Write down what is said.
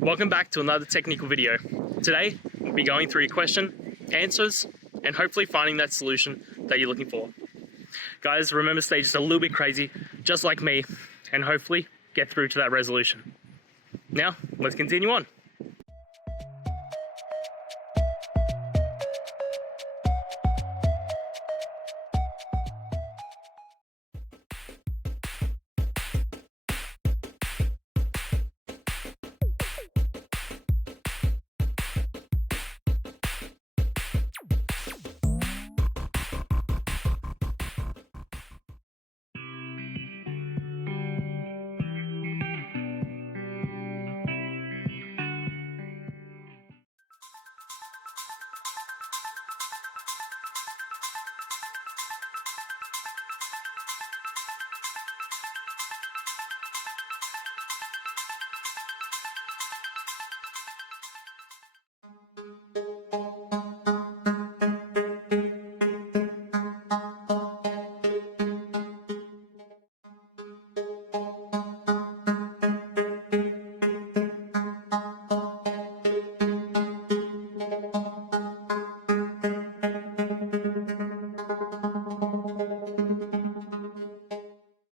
Welcome back to another technical video. Today, we'll be going through your question, answers, and hopefully finding that solution that you're looking for. Guys, remember, stay just a little bit crazy, just like me, and hopefully get through to that resolution. Now, let's continue on.